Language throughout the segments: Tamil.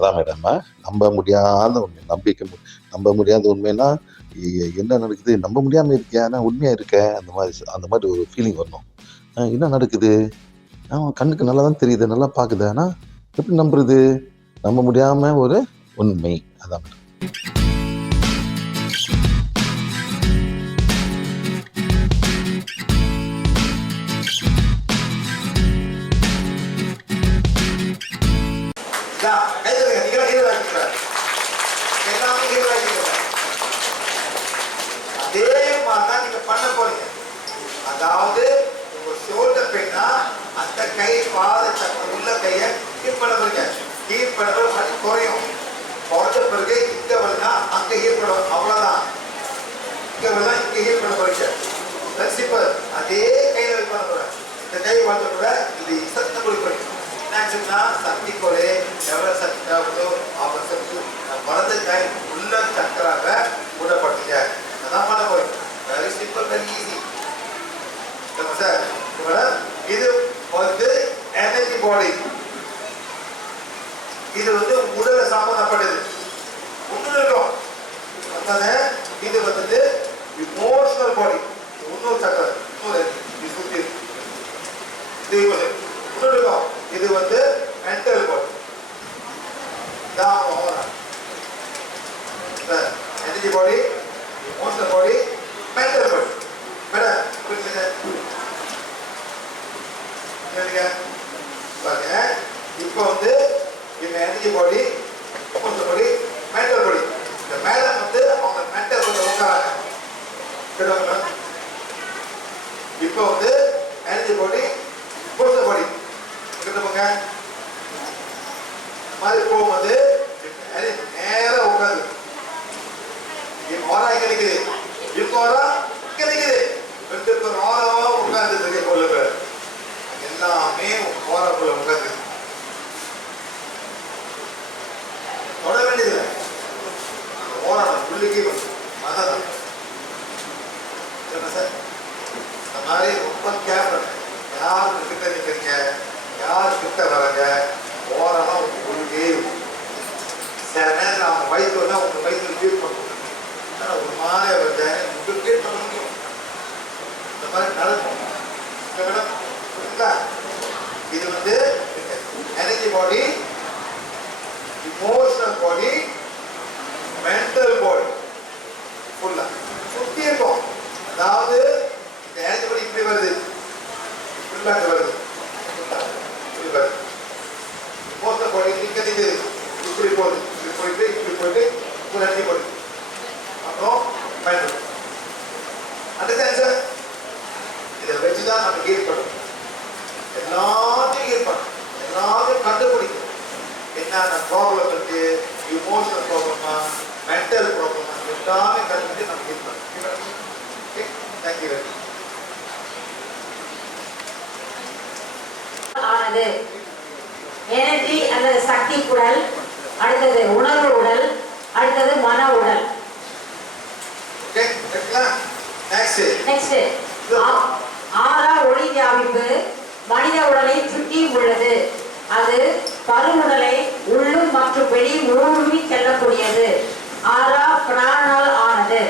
அதான் மேடம் நம்ப முடியாத உண்மை. நம்ப முடியாத உண்மைன்னா என்ன நடக்குது, நம்ப முடியாம இருக்கியா, நான் உண்மையா இருக்கேன், அந்த மாதிரி ஒரு ஃபீலிங் வரணும். என்ன நடக்குது, கண்ணுக்கு நல்லா தான் தெரியுது, நல்லா பாக்குது, ஆனா எப்படி நம்புறது, நம்ப முடியாம ஒரு உண்மை. அதான் மேடம். பண்ண போறீங்க. அதாவது உங்க ஷோல்டர் பெயினா அந்த கை பாத சக்கரம் உள்ள கையை கீப் பண்ண போறீங்க. கீப் பண்ண அது குறையும். குறைஞ்ச பிறகு இங்க வரலாம் அங்க ஹீட் பண்ணுவோம். அவ்வளவுதான். இங்க வரலாம் இங்க ஹீட் பண்ண போறீங்க. சிம்பிள். அதே கையில பண்ண போறேன். இந்த கை வந்து கூட இது சத்தம் கொடுப்பீங்க. என்னாச்சுன்னா சக்தி குறை எவ்வளவு சக்தி தேவையோ அவ்வளவு சக்தி வலது கை உள்ள சக்கராக விடப்பட்டீங்க. அதான் பண்ண போறீங்க. Very simple, very easy. Sir இது வந்து எனர்ஜி பாடி. இது வந்து உடலை சம்பந்தப்பட்டது. ஒண்ணு இருக்கும். இது வந்து இமோஷனல் பாடி. இன்னொரு சக்கரம் இது வந்து mental body. Energy body, emotional body, mental body. Madam பாருங்க. இப்போ வந்து இந்த energy body, emotional body, mental body. இந்த மேடம் வந்து அவங்க மென்டல் கொஞ்சம் உட்காராங்க. இப்போ வந்து எனர்ஜி பாடி, இமோஷனல் பாடி கிட்டப்போங்க மாதிரி போகும்போது நேரம் உட்காந்து ஓரா இங்க நிக்குது, இங்க ஓரா இங்க நிக்குது, ரெண்டு பேர் ஓரவா உட்கார்ந்து தெரிய கொள்ளுங்க. எல்லாமே ஓரக்குள்ள உட்காந்து தொட வேண்டியதில்லை. ஓரா உள்ளுக்கே அதான் சார். இந்த மாதிரி ரொம்ப கேர் யாரு கிட்ட நிக்கிறீங்க, யார் கிட்ட வராங்க, ஓரமா உள்ளுக்கே இருக்கும். சில நேரத்தில் அவங்க வயிற்று வந்து அவங்க வயிற்று ஃபீல் பண்ணுவோம். ஒரு மாதிரி உள்ளுக்கே பண்ண முடியும். இந்த மாதிரி நடக்கும். இது வந்து energy body, emotional body, mental பாடி ஃபுல்லா சுத்தி இருக்கும். அதாவது இந்த எனர்ஜி பாடி இப்படி வருது, ஃபுல்லா வருது, இப்படி வருது. இமோஷனல் பாடி நிற்கிறது, இப்படி போகுது, இப்படி போயிட்டு இப்படி போயிட்டு ஒரு எனர்ஜி பாடி, அப்புறம் மென்டல். Understand sir? இதை வச்சுதான் நம்ம கீழ் பண்ணுவோம். எல்லாத்தையும் கீழ் பண்ணும், எல்லாத்தையும் கண்டுபிடிக்கும். என்னென்ன ப்ராப்ளம் இருக்கு, இமோஷனல் ப்ராப்ளமா, மென்டல் ப்ராப்ளமா, எல்லாமே கண்டுபிடிச்சு நம்ம கீழ் பண்ணுவோம். Okay, thank you. ஆனது எனர்ஜி அல்லது சக்தி குடல், அடுத்தது உணர்வு உடல், அடுத்தது மன உடல். ஓகே, நெக்ஸ்ட் ஆறா ஒளி வியாபிப்பு மனித உடலை சுற்றி உள்ளது. அது பருவுடலை உள்ளும் மற்றும் வெளி ஊடுருவி செல்லக்கூடியது. ஆறா பிராணால் ஆனது.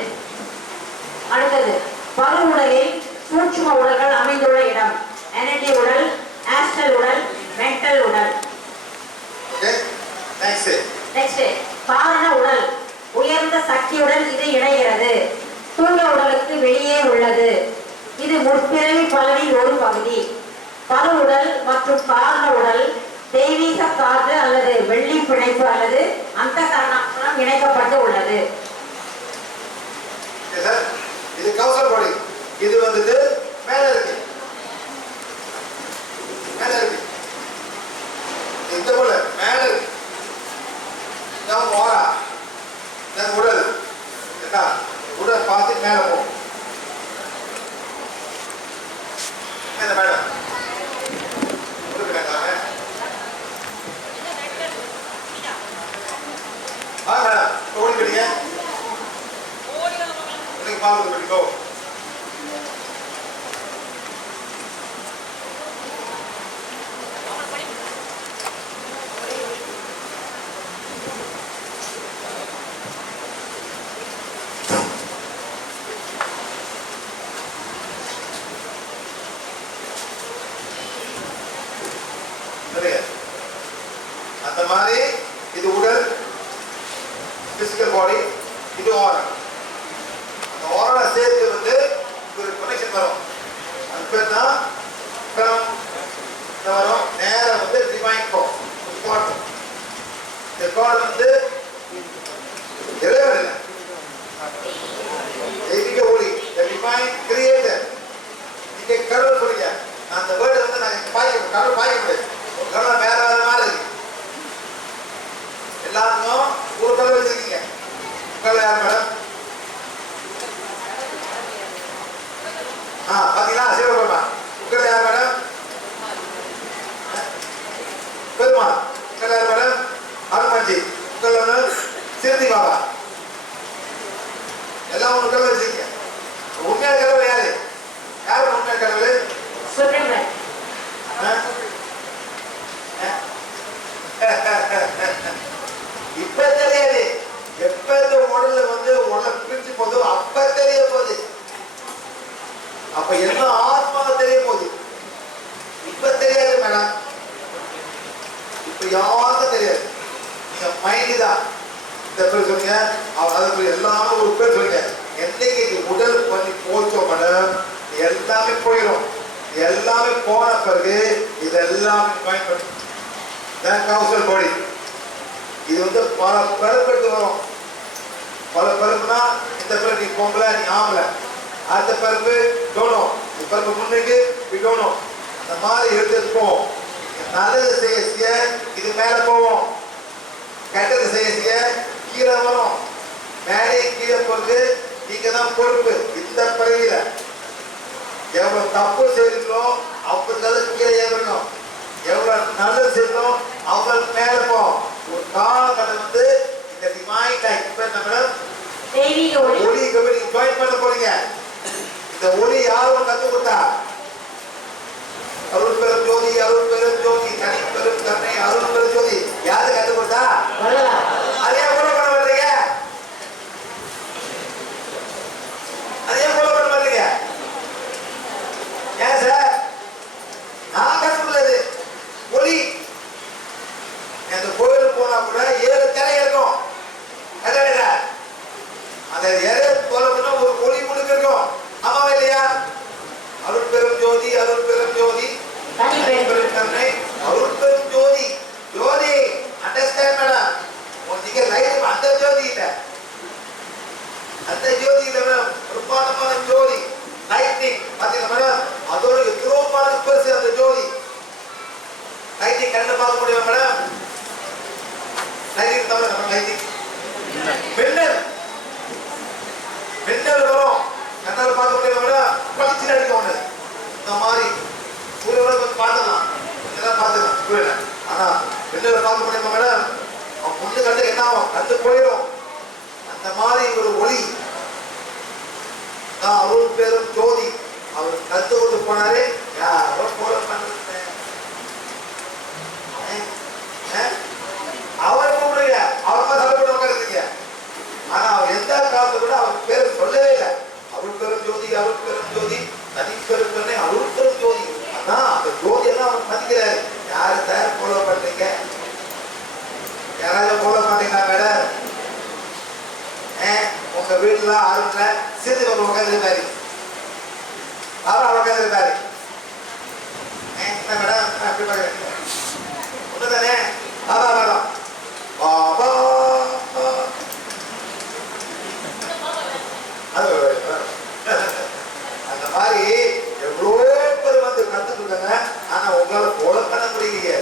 அடுத்தது பருவுடலில் சூட்சும உடல்கள் அமைந்துள்ள இடம். எனர்ஜி உடல், ஆஸ்ட்ரல் உடல், மென்டல் உடல். நெக்ஸ்ட் காரண உடல் உயர்ந்த சக்தியுடன் இது இணைகிறது. தூய உடலுக்கு வெளியே உள்ளது. இது முற்பிறவி பலனின் ஒரு பகுதி. பரு உடல் மற்றும் காரண உடல் தெய்வீக காற்று அல்லது வெள்ளி பிணைப்பு அல்லது அந்த காரணம் இணைக்கப்பட்டு உள்ளது. இது கௌசல் பாடி. இது வந்து மேல இருக்கு, மேல இருக்கு, இந்த போல மேல இருக்கு. ஓரா உடல் உடல் பார்த்து மேல போகும். மேடம் மேடம் ஓடிக்கிறீங்க, பால் பண்ணிக்கோ. மாதிரி இது உடல், பிசிக்கல் பாடி, இது ஆரல். அந்த ஆரலை சேர்த்து வந்து ஒரு கனெக்ஷன் வரும். அது பேர் தான் வரும். நேரம் வந்து டிவைன் காட். இந்த காட் வந்து இறைவன் இல்லை, தெய்வீக ஒளி, the divine creator. நீங்க கடவுள் சொல்லுங்க. அந்த வேர்டு வந்து நான் கடவுள் பாய்க்க முடியாது. கடவுள் வேற வேற மாதிரி இருக்கு. எல்லாத்துக்கும் ஒரு கடவுள் வச்சிருக்கீங்க. கடவுள் யார் மேடம்? பாத்தீங்களா? சிவபெருமான். கடவுள் யார் மேடம்? பெருமாள். கடவுள் யார் மேடம்? அருண்மஞ்சி. கடவுள் சிறுதி பாபா. எல்லாம் ஒரு கடவுள் வச்சிருக்கீங்க. உண்மையான கடவுள் யாரு? யாரு உண்மையான கடவுள்? சுப்பிரமணியன். இப்ப தெரியாது. எப்ப இந்த உடல்ல வந்து உடலை பிரிஞ்சு போதோ அப்ப தெரிய போகுது. அப்ப என்ன ஆத்மா தெரிய போகுது. இப்ப தெரியாது மேடம். இப்ப யாருக்கும் தெரியாது. நீங்க மைண்ட் தான். இந்த பேர் சொல்லுங்க, அது எல்லாமே ஒரு பேர் சொல்லுங்க. என்னைக்கு உடல் பண்ணி போச்சோ மேடம், எல்லாமே போயிடும். எல்லாமே போன பிறகு இதெல்லாமே பயன்படுத்தும். கௌசல் பாடி இது வந்து பல பிறப்பு வரும். பல பிறப்புனா இந்த பிறகு நீ பொம்பளை, நீ ஆம்பளை, அடுத்த பிறப்பு டோனும், இந்த பிறப்பு முன்னுக்கு விடணும். அந்த மாதிரி எடுத்துட்டு போவோம். நல்லது செய்ய செய்ய இது மேல போவோம், கெட்டது செய்ய செய்ய கீழே வரும். மேலே கீழே போறது நீங்க தான் பொறுப்பு. இந்த பிறவியில எவ்வளவு தப்பு செய்யறீங்களோ அவங்களுக்கு கீழே ஏறணும். எவ்வளவு நல்லது செய்யணும் அவங்களுக்கு மேல போகும். ஒரு காலகட்டம் வந்து இந்த டிவைன் டைம் இப்ப நம்ம தெய்வீக ஒளி நீங்க ஜாயின் பண்ண போறீங்க. இந்த ஒளி யாரும் கத்து கொடுத்தா? அருள் பெரும் ஜோதி, அருள் பெரும் ஜோதி, தனி பெரும் கருணை, அருள் பெரும் ஜோதி யாரு கத்து கொடுத்தா? அதே போல பண்ண வர்றீங்க. அதே போல பண்ண வர்றீங்க. ஏன் சார்? நான் கற்றுள்ளது ஒளி. அந்த கோயில் போனா கூட 7 திரை இருக்கும். அந்த இறை போலன்னா ஒரு ஒளி முழுக்க இருக்கும். ஆமாவா இல்லையா? அருள் பெரும் ஜோதி, அருள் பெரும் ஜோதி, தனி பெரும் கருணை, அருள் பெரும் ஜோதி. ஜோதி அண்டர்ஸ்டாண்ட் மேடம். நீங்க லைட் அந்த ஜோதி இல்ல, அந்த ஜோதி இல்ல மேடம். பிரம்மாண்டமான ஜோதி லைட்டிங் பாத்தீங்களா மேடம்? அதோட எவ்வளோ மடங்கு பெருசு அந்த ஜோதி. லைட்டிங் கண்ணு பார்க்க முடியும் மேடம்? லைட்டிங் தவிர நம்ம லைட்டிங் மின்னல் மின்னல் வரும். கண்ணால் பார்க்க முடியும் மேடம்? பளிச்சு அடிக்க ஒண்ணு. இந்த மாதிரி சூரியனை கொஞ்சம் பார்த்துக்கலாம், இதெல்லாம் பார்த்துக்கலாம் சூரியனை. ஆனா மின்னலை பார்க்க முடியுமா மேடம்? அவன் பொண்ணு கண்டு என்ன ஆகும்? கண்டு போயிடும். அந்த மாதிரி ஒரு ஒளி அருள் பெரும் ஜோதி. அவர் கத்து கொண்டு போனாரு. யாரோ போல பண்ணிருக்கேன் அவரை கூப்பிடுங்க. அவர் தலைப்பட உட்காந்துருக்கீங்க. ஆனா அவர் எந்த காலத்தை விட அவர் பேர் சொல்லவே இல்லை. அருள் பெரும் ஜோதி, அருள் பெரும் ஜோதி, தனி பெரும் கருணை, அருள் பெரும் ஜோதி. அதான் அந்த ஜோதியெல்லாம் அவர் மதிக்கிறாரு. யாரு சார் ஃபாலோ பண்றீங்க? யாராவது ஃபாலோ பண்றீங்களா மேடம்? உங்க வீட்டுல ஆளுங்க சிறு உட்காந்துருப்பாரு. அவர் உட்காந்துருப்பாரு. மேடம் அப்படி பாக்குறேன் ஒண்ணுதானே? பாபா மேடம் பாபா அந்த மாதிரி எவ்வளோ பேர் வந்து கத்துக்கிட்டாங்க. ஆனா உங்களால ஃபாலோ பண்ண முடியலையே.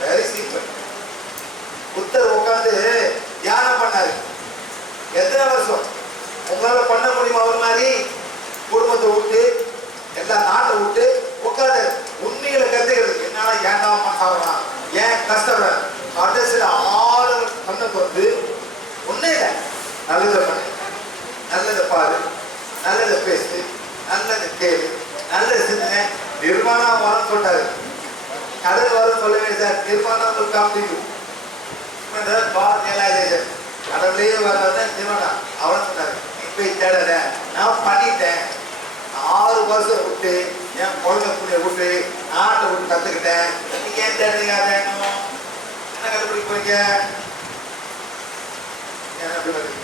Very simple. புத்தர் உட்காந்து தியானம் பண்ணாரு. எத்தனை வருஷம்? உங்களால பண்ண முடியுமா? அவர் மாதிரி குடும்பத்தை விட்டு எல்லா நாட்டை விட்டு உட்காந்து உண்மையில கத்துக்கிறது. என்னால ஏன்டா பண்ணா, ஏன் கஷ்டப்பட கடைசியில் 6 பண்ண பொறுத்து ஒன்னே இல்லை. நல்லதை பண்ணு, நல்லதை பாரு, நல்லதை பேசு, நல்லதை கேளு, நல்லதை சிந்தனை, நிர்வாணம் வரும் சொல்றாரு. கடல் வரும் சொல்லவே சார். நிர்வாணம் காமிக்கும் கடவுளே வர்றத நிர்வாணம் அவன் சொன்னாரு. இப்ப தேடல நான் பண்ணிட்டேன். 6 வருஷம் விட்டு என் குழந்தை புள்ளைய விட்டு நாட்டை விட்டு கத்துக்கிட்டேன். நீங்க ஏன் தேடுறீங்க? என்ன கண்டுபிடிக்க போறீங்க? என்ன அப்படி வருது?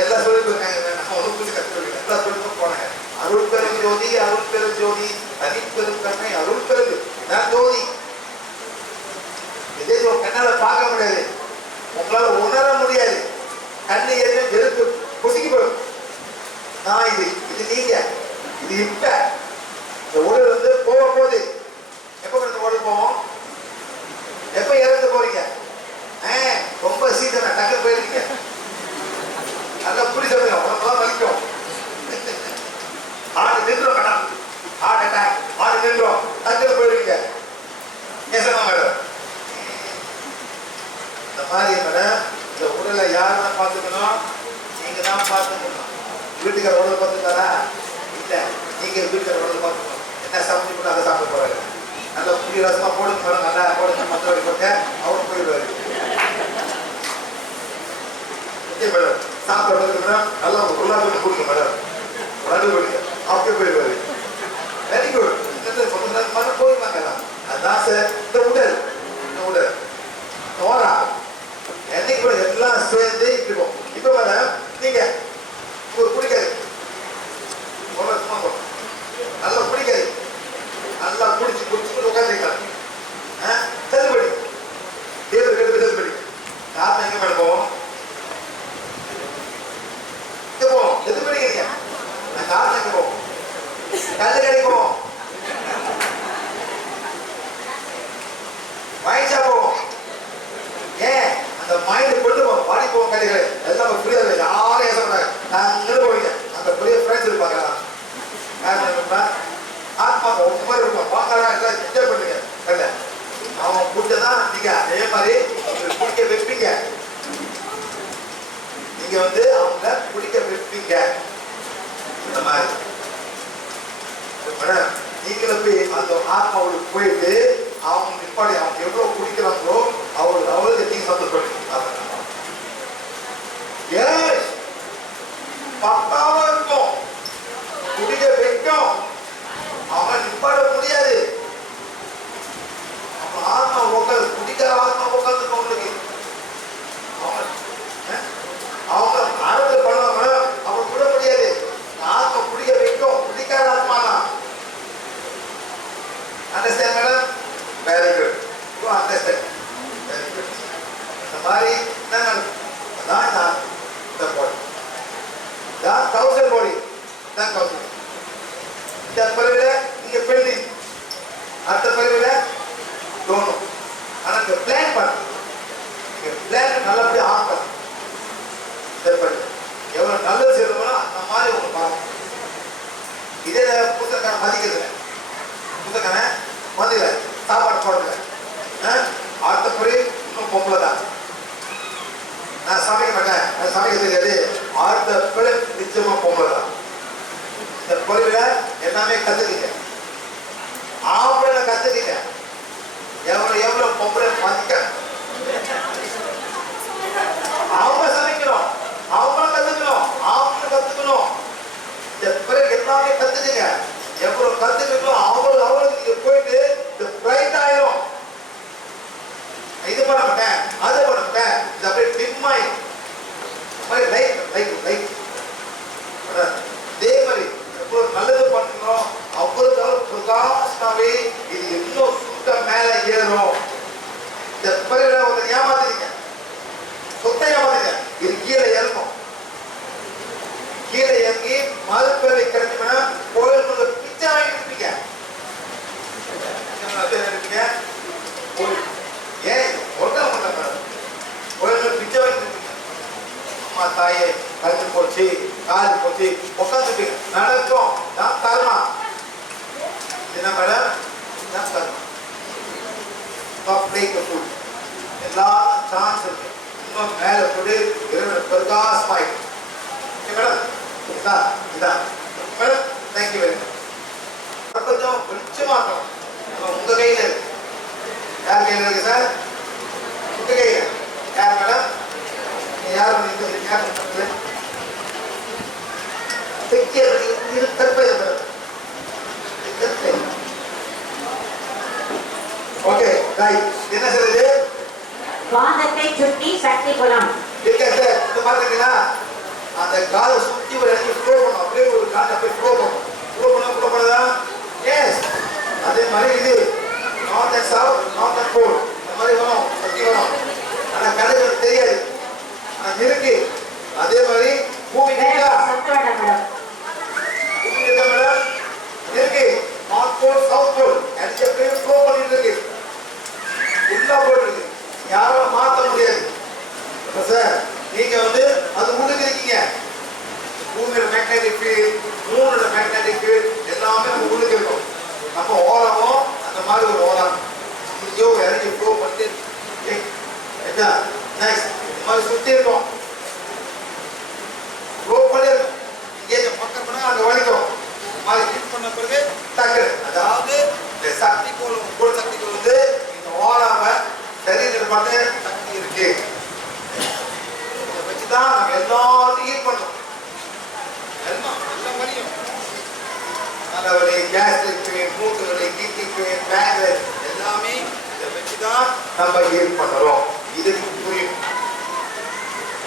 எல்லாம் சொல்லி போயிருக்காங்க. நான் ஒன்றும் புரிஞ்சு கற்றுக்க எல்லா சொல்லிட்டு போனாங்க. அருள் பெரும் ஜோதி, அருள் பெரும் ஜோதி, தனி பெரும் தன்மை, அருள் பெருது இதான் ஜோதி. இதே கண்ணால பார்க்க முடியாது, உங்களால உணர முடியாது. கண்ணு ஏற்ற வெறுப்பு பொசுக்கி போடும். நான் இது நீங்க, இது இப்ப இந்த உடல் வந்து போக போகுது. எப்ப இந்த உடல் போவோம்? எப்ப இறந்து போறீங்க? ரொம்ப சீக்கிரம் டக்குன்னு போயிருக்கீங்க. நல்லா புரி சொல்லுங்க, உடம்புலாம் வலிக்கும். ஆடு நின்றோம் மேடம், ஹார்ட் அட்டாக், ஆடு நின்றோம், டக்குன்னு போயிருக்கீங்க. ஏசமா மேடம் இந்த மாதிரி மேடம் இந்த உடலை யார் தான் பார்த்துக்கணும்? நீங்க தான் பார்த்துக்கணும். வீட்டுக்கார உடல் பார்த்துக்காரா? இல்லை, நீங்க வீட்டுக்கார உடல் பார்த்துக்கணும். என்ன சமைச்சு போட்டு அதை சாப்பிட போறாரு. நல்லா புளி ரசமா போடுங்க மேடம், நல்லா போடுங்க, மற்றவரை போட்டு அவரு போயிடுவாரு. மேடம் சாப்பிட்டு மேடம் நல்லா உருளாக்கி கொடுங்க மேடம், நடுவீங்க அப்படியே போயிடுவாரு. Very good. போயிருவாங்க. அதுதான் சார் இந்த உடல். இந்த உடல் நோரா என்னைக்கு கூட எல்லாம் சேர்ந்து இப்படிப்போம். இப்ப மேடம் நீங்க ஒரு குடிக்காது நல்லா குடிக்காது, நல்லா குடிச்சு குடிச்சு உட்காந்துக்கலாம். செல்லுபடி தேர்வு கெடுத்து செல்லுபடி. காரணம் எங்க மேடம் போவோம்? போவோம் எது படிக்கிறீங்க? நான் காரணம் எங்க போவோம்? கல்லு கடைக்கு போவோம், வயசா போவோம். ஏன் அந்த மைண்ட் கொண்டு போவோம், பாடி போவோம். கடைகளை எல்லாம் புரியாது, யாரும் ஏசப்படாங்க. நான் இங்கே போவீங்க, அங்கே பெரிய ஃப்ரெண்ட்ஸ் இருப்பாங்க. ஆத்மா ஒரு மாதிரி இருக்கும், பார்க்கலாம் எல்லாம் என்ஜாய் பண்ணுங்க. கல்ல அவன் கூட்டதான் நீங்க அதே மாதிரி குடிக்க வைப்பீங்க. நீங்க வந்து அவங்க குடிக்க வைப்பீங்க. இந்த மாதிரி மேடம் நீங்களும் போய் அந்த ஆத்மாவுக்கு போயிட்டு அவங்க நிப்பாடி அவங்க எவ்வளவு குடிக்கிறாங்களோ அவளுக்கு நீங்க சந்தோஷப்படுங்க. பக்காவா இருக்கும், குடிக்க வைக்கும். அவங்க நிப்பாட முடியாது. அவங்க ஆத்மா உட்காந்து குடிக்கிற ஆத்மா உட்காந்து அவங்களுக்கு அவங்க ஆரம்பத்தில் பண்ணுவாங்க, அவங்க விட முடியாது. ஆத்மா குடிக்க வைக்கும், குடிக்காத ஆத்மா தான். Understand madam? Very good, you understand. Very good. இந்த மாதிரி தான் இந்த பாடி தான் கௌசல் பாடி தான் கௌசல். இந்த பிறவில நீங்க பெண்ணி, அடுத்த பிறவில தோணும். ஆனா இந்த பிளான் பண்ண பிளான் நல்லபடியா ஆகணும். எவ்வளவு நல்லது செய்யணும்னா அந்த மாதிரி ஒண்ணு பார்க்கணும். இதே புத்தக்கான மதிக்கிறதுல புத்தக்கான மதியில சாப்பாடு போடுறதுல அடுத்த பொறி இன்னும் பொம்பளை தான். நான் சமைக்க மாட்டேன், நான் சமைக்க தெரியாது. அடுத்த பிள்ளை நிச்சயமா பொம்பளை தான். இந்த பொறிவில எல்லாமே கத்துக்கிங்க, ஆம்பளை கத்துக்கிங்க. எவ்வளவு எவ்வளவு பொம்பளை மதிக்க அவங்க சமைக்கணும், அவங்களும் கத்துக்கணும், அவங்களும் கத்துக்கணும். இந்த பிறகு எல்லாமே கத்துக்குங்க. எவ்வளவு கத்துக்கணும் அவங்களுக்கு நீங்க போயிட்டு இந்த பிரைட் ஆயிரும். இது பண்ண மாட்டேன், அது பண்ண மாட்டேன், இது அப்படியே டிம் ஆயிடும். இதே மாதிரி எவ்வளவு நல்லது பண்ணணும் அவ்வளவு பிரகாசமாவே இது இன்னும் சுத்த மேல ஏறும். இந்த பிறகு ஒரு ஏமாத்துறீங்க, சொத்தை ஏமாத்துறீங்க, இது கீழே இறங்கும். கீழே இறங்கி மறுபிறவி கிடைக்கும்னா கோயில் கொஞ்சம் பிச்சை வாங்கி இருப்பீங்க. ஏன் ஒருத்தா மாட்டாங்க கோயில் பிச்சை வாங்கி இருப்பீங்க. அம்மா தாயே கழுத்து போச்சு, காது போச்சு, உட்காந்துப்பீங்க. நடக்கும் தான் தர்மா. என்ன மேடம்? தான் தர்மா. எல்லா சான்ஸ் இருக்கு. இன்னும் மேல போட்டு பிரகாசமாயிடும். மேடம் இதான் இதான் மேடம். Thank you very much. கொஞ்சம் வெளிச்சமா இருக்கணும். உங்க கையில இருக்கு. யார் கையில இருக்கு சார்? உங்க கையில. யார் மேடம்? யார் ரைட். என்ன சொல்லுது? காந்தத்தை சுற்றி சக்தி புலம். இருக்கா சார்? இந்த பாத்துட்டீங்களா? அந்த காதை சுத்தி ஒரு இடத்துல ஃப்ளோ பண்ணும். அப்படியே ஒரு காதை அப்படியே ஃப்ளோ பண்ணும். ஃப்ளோ பண்ணதா? எஸ். அதே மாதிரி இது north and south, north and pole இந்த மாதிரி வரும், சக்தி வரும். ஆனா கடைகளுக்கு தெரியாது. ஆனா இருக்கு. அதே மாதிரி பூமி இருக்கா? சத்த வேண்டாம் மேடம். பூமி இருக்கா மேடம்? இருக்கு. நார்த் போல், சவுத் போல் அடிச்சு அப்படியே ஃப்ளோ பண்ணிட்டு இருக்கு. உள்ள போயிட்டு இருக்கு. யாரும் மாத்த முடியாது. அப்ப சார் நீங்க வந்து அது உள்ளுக்கு இருக்கீங்க. பூமியோட மேக்னெட்டிக் ஃபீல்ட், மூனோட மேக்னெட்டிக் ஃபீல்ட் எல்லாமே நம்ம உள்ளுக்கு இருக்கும். நம்ம ஓரமும் அந்த மாதிரி ஒரு ஓரம் இங்கேயோ இறங்கி ஃப்ளோ பண்ணிட்டு நெக்ஸ்ட் இந்த மாதிரி சுற்றி இருக்கும். ஃப்ளோ பண்ணி இருக்கும். இங்கே பக்கம் பண்ணா அங்கே வலிக்கும். இந்த மாதிரி ஹீட் பண்ண பிறகு டக்கு, அதாவது இந்த சக்தி கோள் சக்திக்கு வந்து இந்த ஓராம சரீரத்தில் மட்டும் சக்தி இருக்கு. இதை வச்சுதான் நம்ம எல்லாத்தையும் ஹீட் பண்ணோம். எல்லாம் வலியும். தலைவலி, கேஸ்ட்ரிக் பெயின், மூட்டு வலி, கிட்னி பெயின், பேங்க் எல்லாமே இதை வச்சுதான் நம்ம ஹீட் பண்ணுறோம். இது புரியும்.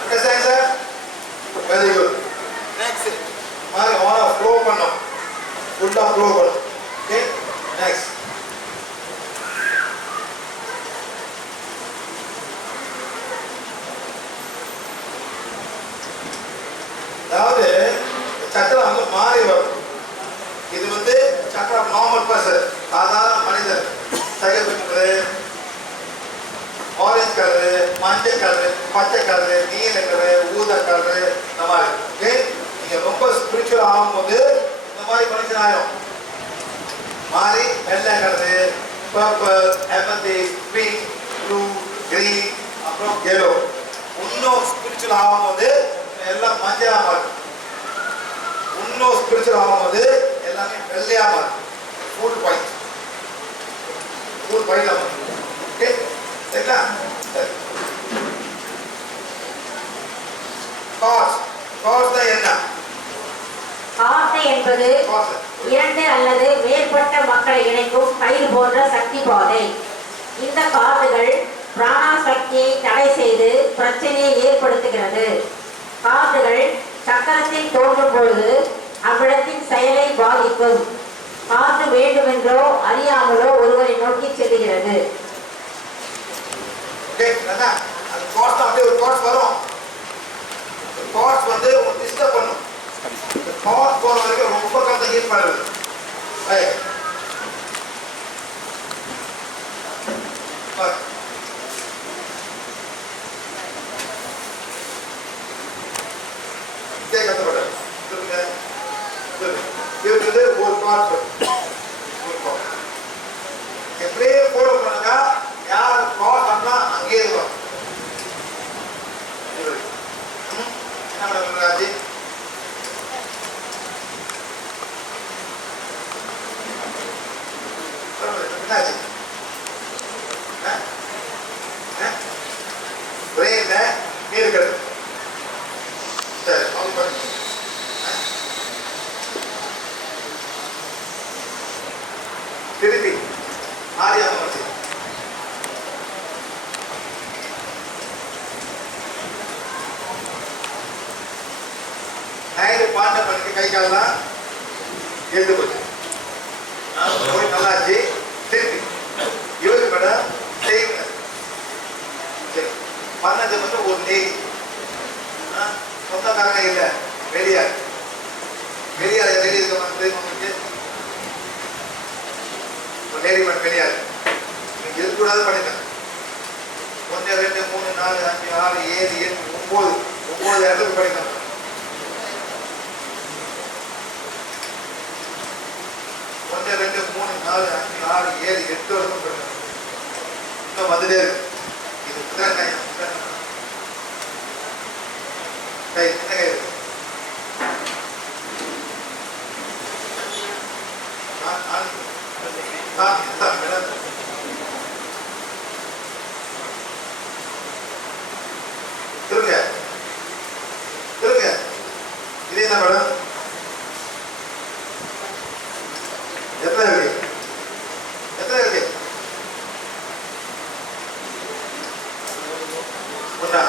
Understand sir? Very good. Next மாதிரி ஓரா ஃப்ளோ பண்ணோம். ஃபுல்லாக ஃப்ளோ பண்ணும். ஓகே நெக்ஸ்ட் அதாவது சக்கரம் வந்து மாறி வரும். இது வந்து சக்கரம் நார்மல் பர்சன், சாதாரண மனிதர். சைக்கிள் பண்ணுறது ஆரஞ்சு கலரு, மஞ்சள் கலரு, பச்சை கலரு, நீல கலரு, ஊதா கலரு இந்த மாதிரி. ஓகே நீங்கள் ரொம்ப ஸ்பிரிச்சுவல் ஆகும்போது இந்த மாதிரி கனெக்ஷன் ஆகிடும். மாறி வெள்ளை colour, purple, amethyst, pink, blue, green, அப்புறம் எல்லோ. இன்னும் ஸ்பிரிச்சுவல் ஆகும்போது எல்லாம் மஞ்சளாக மாறும். இன்னும் ஸ்பிரிச்சுவல் ஆகும்போது எல்லாமே வெள்ளையாக மாறும். ஃபுல் ஒயிட் மாறும். ஓகே சரிங்களா? காஸ் தான் என்ன? காசை என்பது இரண்டு அல்லது மேற்பட்ட மக்களை இணைக்கும் கயிறு போன்ற சக்தி பாதை. இந்த காதுகள் பிராண சக்தியை தடை செய்து பிரச்சனையை ஏற்படுத்துகிறது. காதுகள் சக்கரத்தில் தோன்றும் பொழுது அவ்விடத்தின் செயலை பாதிக்கும். காது வேண்டுமென்றோ அறியாமலோ ஒருவரை நோக்கி செல்லுகிறது. அது காஸ் தான். அப்படியே ஒரு காஸ் வரும். காஸ் வந்து டிஸ்டர்ப் பண்ணும். காஸ் போற வரைக்கும் ரொம்ப கஷ்டம் ஹீட் பண்ணுறது. கஷ்டப்பட்டார் இருக்குது ஒரு காஸ் எப்படியே போட போனாங்க. யார் காஸ் பண்ணா அங்கேயே இருக்கும். என்ன பண்ண ராஜி? என்னாச்சு? பிரெயின்ல நீர் கிடக்கு. சரி அவங்க பண்ணி திருப்பி ஆரியாம வச்சு நைட்டு பாண்ட பண்ணிட்டு கை காலெல்லாம் எழுந்து போச்சு. போய் நல்லாச்சு. திருப்பி இவருக்கு மேடம் செய்யுங்க. சரி பண்ணது வந்து ஒரு லேடி, சொந்தக்காரங்க இல்லை, வெளியார். வெளியார் ரெடி இருக்க உங்களுக்கு லேடி மேடம் வெளியார். நீங்கள் இருக்கக்கூடாது பண்ணிட்டேன். 1 2 3 4 5 6 7 8 9 இடத்துக்கு படிக்கணும். 1 2 3 4 5 6 7 8 வருஷம் படிக்கணும். இன்னும் வந்துட்டே இருக்கு. இது குதிரை கை சின்ன கை இருக்கு. திருங்க திருங்க. இது என்ன மேடம்? எத்தனை இருக்கு? எத்தனை இருக்கு? ஒன்றா?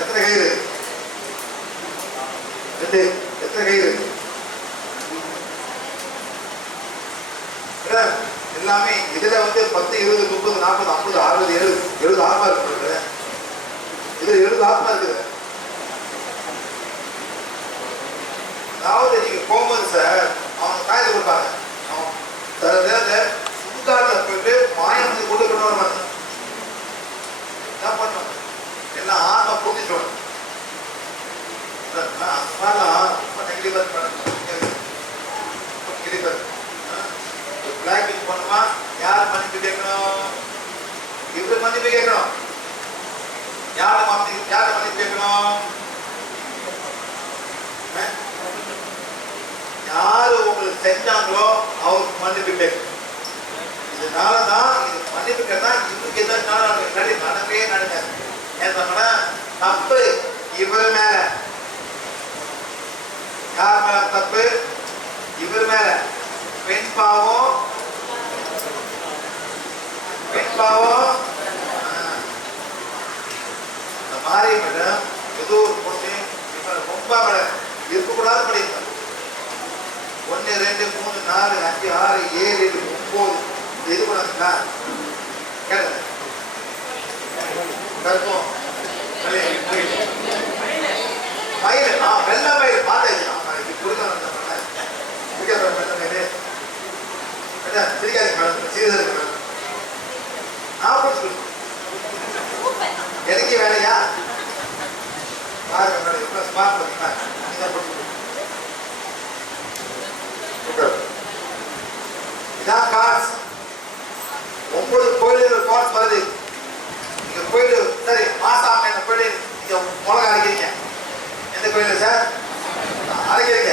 எத்தனை கயிறு? 2. எத்தனை கயிறு? எல்லாமே இதுல வந்து 10, 20, 30, 40, 50, 60, 70 ஆத்மா இருக்கு. இது 70 ஆத்மா இருக்குது. அதாவது நீங்க போகும்போது சார் அவங்க காயத்தை கொடுப்பாங்க. அவன் சில நேரத்தில் சுத்தாட்டில் போயிட்டு மாயம் கொண்டு கொண்டு வர மாட்டாங்க. என்ன பண்ணுவாங்க? எல்லாம் ஆத்மா புரிஞ்சிட்டு ரொம்ப நெகிழிவர் பிளாக்கிங் பண்ணுமா? யார் மன்னிப்பு கேட்கணும்? இவரு மன்னிப்பு கேட்கணும். யாரை மன்னிப்பு கேட்கணும்? யாரு உங்களுக்கு செஞ்சாங்களோ அவருக்கு மன்னிப்பு கேட்கணும். இதனாலதான் இது மன்னிப்பு கேட்டா இவருக்கு எதாவது நடக்கவே நடக்காது. ஏன்னா தப்பு இவர் மேல. யார் மேல தப்பு? இவர் மேல. பெண் பாவம் இந்த மாதிரி மேடம் ஏதோ ஒரு பொண்ணு ரொம்ப இருக்கக்கூடாது படிப்பாங்க. 1, 2, 3, 4, 5, 6, 7, 9 இது கூடாதுங்களா? கேளுங்க. கருப்பம் மயில். வெள்ள மயில் பார்த்தேன். கொடுக்க எனக்கு வேலையா? இதான் கார்ட்ஸ். 9 கோயில்கள் கார்ட்ஸ் வருது. நீங்க போயிட்டு சரி மாசம் என்ன போயிட்டு நீங்க மிளகா அரைக்கிறீங்க. எந்த கோயில சார் அரைக்கிறீங்க?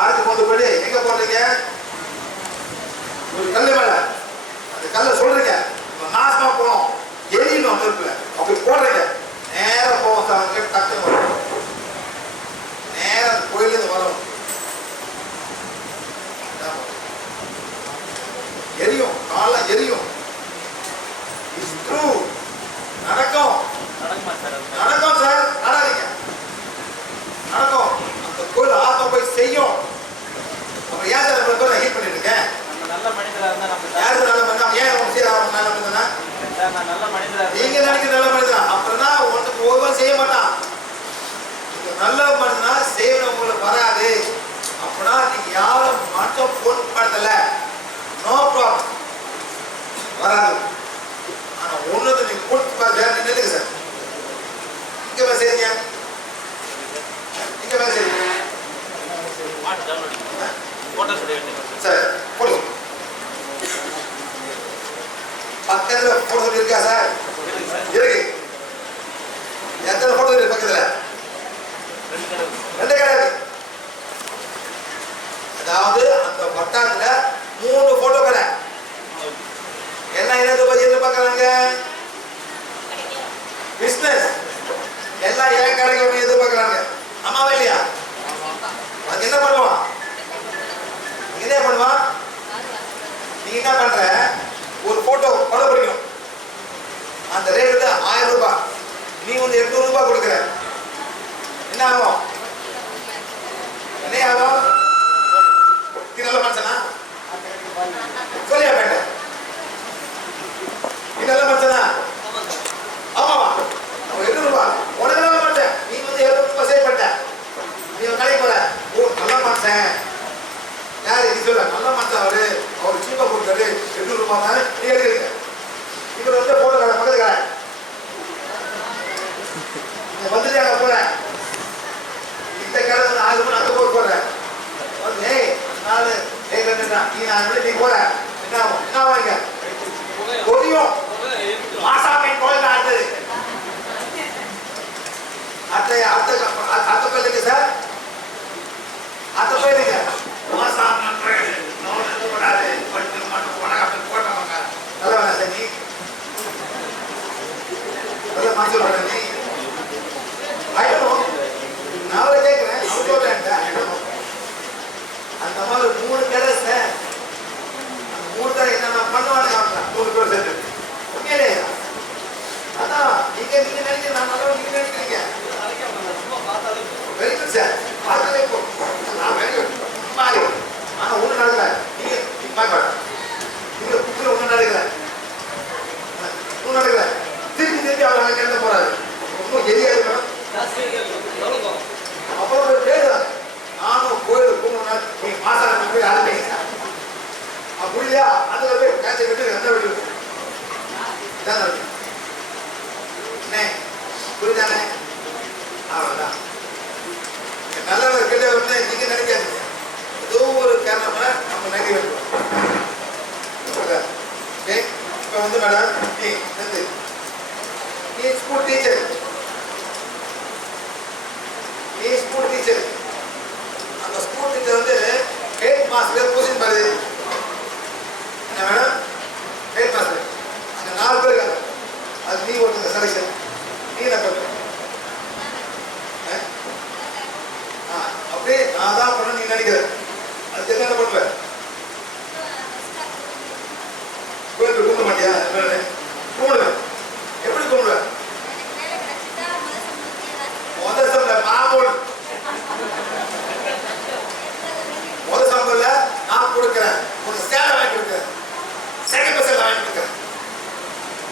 அடுத்து கொண்டு போயிட்டு எங்க போடுறீங்க? ஒரு கல்லு மேல அந்த கல்லை சொல்றீங்க நாசமா போனோம் எரியணும் அந்த இருக்குல்ல அப்படி போடுறீங்க. நேரம் போவோம் சார். டக்குன்னு வரும். நேரம் அந்த கோயிலேருந்து வரும். எரியும். காலம் எரியும். நடக்கும் சார். நடாதீங்க. நடக்கும். அந்த கோயில் ஆத்மா போய் செய்யும். அப்ப ஏன் சார் நம்ம பேர் ஹீட் பண்ணிட்டு இருக்கேன்? நல்ல மனிதரா இருந்தா நம்ம யாரு நல்ல மனிதன்? ஏன் உங்க சீரா நல்ல மனிதனா? நான் நல்ல மனிதரா நீங்க நினைக்கிற நல்ல மனிதன் அப்படின்னா உனக்கு ஒருவன் செய்ய மாட்டான். நீங்க நல்ல மனிதனா செய்யணும் உங்களுக்கு வராது அப்படின்னா நீங்க யாரும் மட்டும் பொருட்படுத்தல. நோ ப்ராப்ளம் வராது. ஆனா ஒண்ணுக்கு நீங்க பொருட்படுத்த வேற நின்னுங்க சார். இங்க வேலை செய்யுங்க. இங்க வேலை செய்யுங்க. சார் போடுங்க. பக்கத்துல போட்டோ இருக்கா சார்? இருக்கு. எத்தனை போட்டோ இருக்கு பக்கத்துல? 2 கிடையாது. அதாவது அந்த வட்டாரத்துல 3 போட்டோ கடை. எல்லாம் என்னது எதிர்பார்க்கறாங்க? பிசினஸ். எல்லாம் ஏன் கடைக்கு எதிர்பார்க்கறாங்க. ஆமாவா இல்லையா? அது என்ன பண்ணுவான்? என்ன பண்ணுவான்? நீ என்ன பண்ற? ஒரு போட்டோ படம் பிடிக்கணும். அந்த ரேட் வந்து 1000 ரூபாய். நீ வந்து 800 ரூபாய் கொடுக்குற. என்ன ஆகும்? என்ன ஆகும்? நீ நல்ல மனுஷனா? சொல்லியா வேண்டாம். நீ நல்ல மனுஷனா? ஆமாவா? 800 ரூபாய். உனக்கு நல்ல மனுஷன். நீ வந்து 700 ரூபாய் சேவ் பண்ண. நீ கடைக்கு போற. ஓ நல்ல மனுஷன். யாரு நீ சொல்ல? நல்ல மனுஷன் அவரு. அவர் சீப்பா கொடுத்தாரு. 800 ரூபாய் தான் நீ எடுக்கிறீங்க. இவர் வந்து போட்டோ கடை பக்கத்து கடை. வந்துட்டு அங்க போற. இந்த கடை வந்து 6 மணி அங்க போற. ஏய் 4 நீ 4 நீ போற. என்ன ஆகும்? என்ன ஆவாங்க? கொடியும் மாசாமை கோயில் ஆடுது. அத்த கோயிலுக்கு சார் அத்த கோயிலுக்கு மாசாமி போடாது மட்டும் போட்டவங்க நல்ல வேணா சார். நீ நல்ல மனசு வர நீ ஆயிடும். நான் கேட்கிறேன் அந்த மாதிரி 3 கடை சார். அந்த 3 கடை என்னென்ன பண்ணுவாங்க 3 பேர் சேர்த்து உண்மையிலே. அதான் நீங்க நினைக்கிற நான் நல்லா நீங்க நினைக்கிறீங்க. Very good sir. பார்த்ததே போ. நான் வெரி குட். பாரு. ஆனா ஒண்ணு நடக்கல. நீங்க பாக்க. நீங்க புக்குல ஒண்ணு நடக்கல. ஒண்ணு நடக்கல. திருப்பி அவர் அங்க கிளம்ப போறாரு. ரொம்ப எரியா இருக்கணும். அப்புறம் ஒரு பேரு நானும் கோயிலுக்கு போகணும்னா நீங்க மாசான போய் ஆரம்பிங்க. அப்படியா அதுல போய் கேட்ச விட்டு எந்த வீடு இதான் நடக்கும். புரியுதானே? அவ்வளவுதான். நல்லவர் கெட்டவர் நீங்க நினைக்காதீங்க. ஏதோ ஒரு காரணமா நம்ம நினைக்க வேண்டும். இப்ப வந்து மேடம் நீ ஸ்கூல் டீச்சர், அந்த ஸ்கூல் டீச்சர் வந்து ஹெட் மாஸ்டர் பொசிஷன் பாரு. என்ன மேடம்? Head master. அங்க 4 பேர் இருக்காங்க. அது நீ ஒருத்தங்க செலக்ஷன். நீ என்ன பண்ற? அப்படியே நான் தான் பண்ண நீ நினைக்கிற. அதுக்கு என்ன பண்ற? கோயிலுக்கு கூப்பிட மாட்டியா? கூப்பிடுவேன். எப்படி கூப்பிடுவேன்? முதல் சம்பள மாமூல். முதல் சம்பள நான் கொடுக்கிறேன். ஒரு சேலை வாங்கி கொடுக்கிறேன். செகண்ட் பஸ்ஸில் வாங்கி கொடுக்கிறேன்.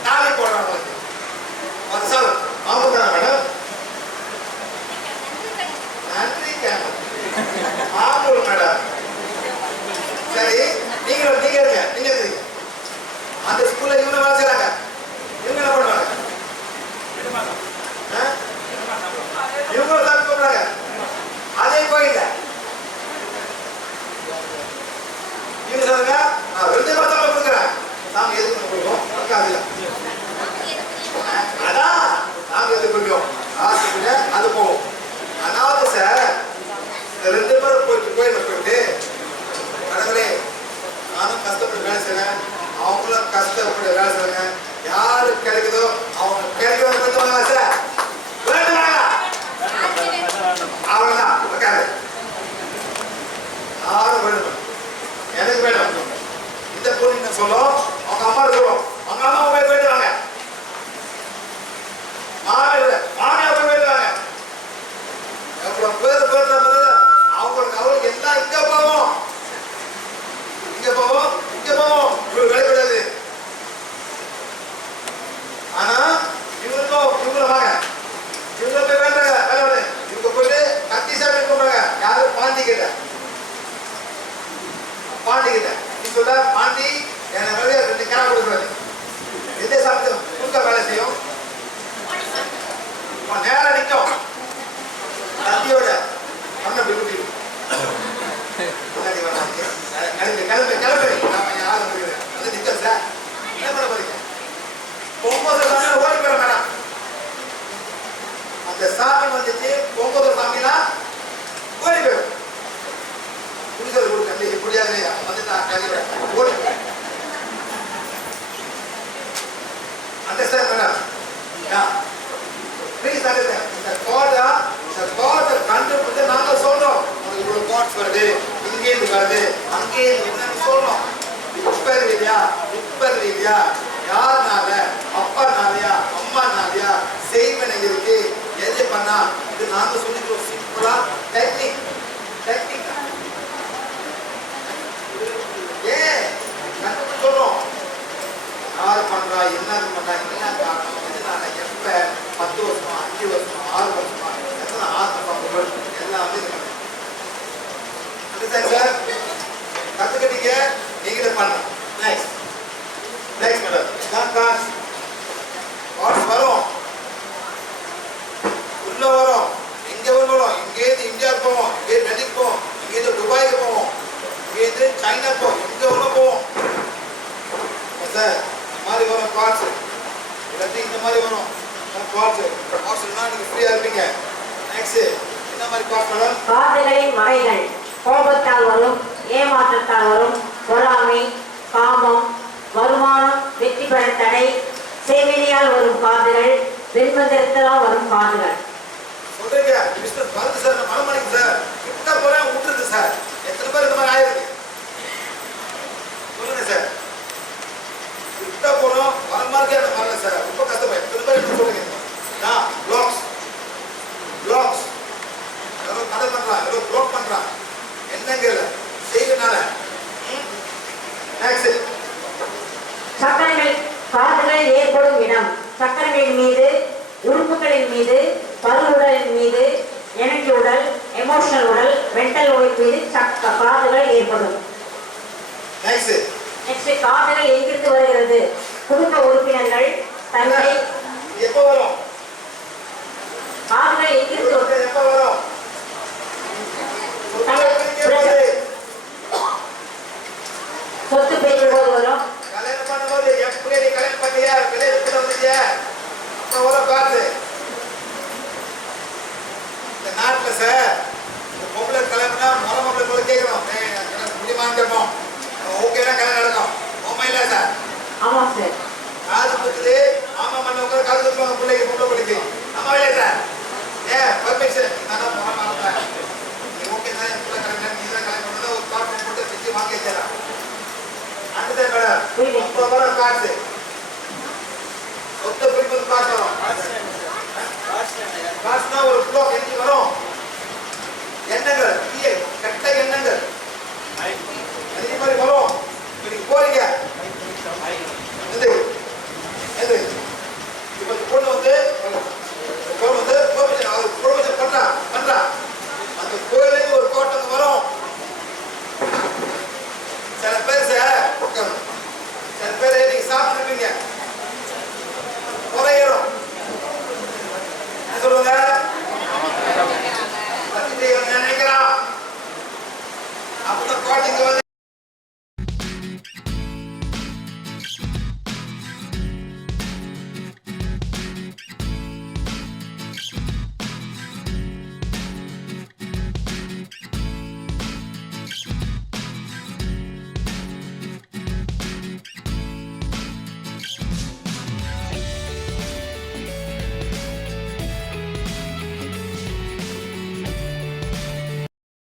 தாலி போடுறேன் உங்களுக்கு. அது சார் மாமூல் தானே மேடம்? நன்றி கேமரா. மாமூல் மேடம். சரி நீங்க இருக்கீங்க. அந்த ஸ்கூல்ல இவங்க வேலை செய்றாங்க. இவங்க என்ன பண்ணுவாங்க? இவங்க தான் கூப்பிடுறாங்க. அதே கோயில்ல இவங்க சொல்றாங்க நான் 2 மாசம் கொடுக்குறேன். நாம எதுக்கு கொடுப்போம்? அதான் நாம எதுக்கு கொடுப்போம்? ஆசிரியர் அது போவோம். அதாவது சார் இந்த 2 பேரும் போயிட்டு கோயில போயிட்டு கடவுளே நானும் கஷ்டப்பட்டு வேலை செய்றேன், அவங்களும் கஷ்டப்பட்டு வேலை செய்றாங்க. யாரு கிடைக்குதோ அவங்க கிடைக்கிறத பண்ணுவாங்க சார். வேண்டாங்களா? அவ்வளவுதான். உட்காரு. யாரும் வேணும். எனக்கு வேணும். இந்த பொண்ணு சொல்லும், அவங்க அம்மா சொல்லும். அவங்க அம்மா போயிட்டு வாங்க. மாமியா போயிட்டு வாங்க. எவ்வளவு பேர் போயிட்டு அவங்களுக்கு எல்லாம் இங்க போவோம். இவங்களுக்கு வேலை கிடையாது. ஆனா இவங்கள வாங்க. இவங்க போய் வேண்டாங்க. வேலை இவங்க போயிட்டு கத்தி சாமி கூப்பிடுறாங்க. யாரு? பாண்டி கிட்ட நீ சொல்ல பாண்டி என்ன வேலையை 2 கேரா கொடுக்குறாரு. எந்த சாமி தூக்க வேலை செய்யும்? நேரம் நிற்கும். கத்தியோட பண்ண பிடி என்ன பண்ண போறீங்க? 9 சாமி ஓடி போற மேடம். அந்த சாமி வந்துச்சு 9 சாமிலாம் ஓடி போயிடும். புரிஞ்சது கொடுக்க முடியாது வந்துட்டான் ஓடி. Understand madam? Please understand. இந்த கார்டை கண்டுபிடிச்சு நாங்க சொல்றோம். உங்களுக்கு இவ்வளவு கார்ட்ஸ் வருது, இங்கேருந்து வருது, அங்கேருந்து என்னன்னு சொல்றோம். இப்ப இல்லையா யாருனால? அப்பனாலயா அம்மானாலயா? செய்வனை இருக்கு. எது பண்ணா இது நாங்க சொல்லிக்கிறோம். சிம்பிளா டெக்னிக் கண்டுபிடிச்சு சொல்றோம். யாரு பண்றா, என்ன காரணம், எதுனால, எப்ப, 10 வருஷமா, 5 வருஷமா, 6 வருஷமா, எத்தனை ஆத்ம எல்லாமே சார் கத்துக்கிட்டீங்க. நீங்களே பண்ணலாம். நெக்ஸ்ட் மேடம் கார்ட்ஸ் வரும், உள்ள வரும், எங்க வரும். இங்கேருந்து இந்தியா போவோம், இங்கே டெல்லிக்கு போவோம், இங்கேருந்து துபாய்க்கு போவோம், இங்கேருந்து சைனா போவோம், எங்க உள்ள போவோம் சார். இந்த மாதிரி வரும் கார்ட்ஸ். இல்லாட்டி இந்த மாதிரி வரும் கார்ட்ஸ்னா நீங்க ஃப்ரீயா இருப்பீங்க. நெக்ஸ்ட் என்ன மாதிரி கார்ட்ஸ் மேடம்? கார்டுகளின் வகைகள். கோபத்தால் வரும், ஏமாற்றத்தால் வரும், பொறாமை, காமம், வருமானம், வெற்றி பெற தடை, செய்வினையால் வரும் காதுகள், வெண்மந்திரத்தால் வரும் காதுகள். சொல்றீங்க மிஸ்டர் பரத் சார், மனமணிக்கு சார் கிட்ட போறேன் விட்டுருது சார். எத்தனை பேர் இந்த மாதிரி ஆயிருக்கு சொல்லுங்க சார். கிட்ட போறோம் வரமார்க்கே வரல சார். ரொம்ப கஷ்டப்படும். எத்தனை பேர் சொல்லுங்க. உடலின் மீது, பரு உடலின் மீது, எனர்ஜி உடல், எமோஷனல் உடல், மென்டல் உடல் மீது காதுகள் ஏற்படும். நெக்ஸ்ட் நெக்ஸ்ட், காதுகள் எங்கிருந்து வருகிறது? குடும்ப உறுப்பினர்கள், தந்தை. எப்போ வரும்? காதுகள் எங்கிருந்து வரும்? எப்போ வரும்? சொத்து பேசும் போது வரும். கல்யாணம் பண்ணும்போது எப்படி நீ கல்யாணம் பண்ணியா வெளியே கூட வந்துட்டியா அப்போ வரும் காசு. இந்த நாட்டில் சார் இந்த பொம்பளை கல்யாணம்னா முறை கூட கேட்கணும் முடியுமான்னு கேட்போம். ஓகேனா கல்யாணம் நடக்கும். உண்மை இல்லை சார். ஆமாம் சார். காது குத்துது ஆமா பண்ண உட்காந்து காது குத்துவாங்க பிள்ளைக்கு பொம்பளை பிள்ளைக்கு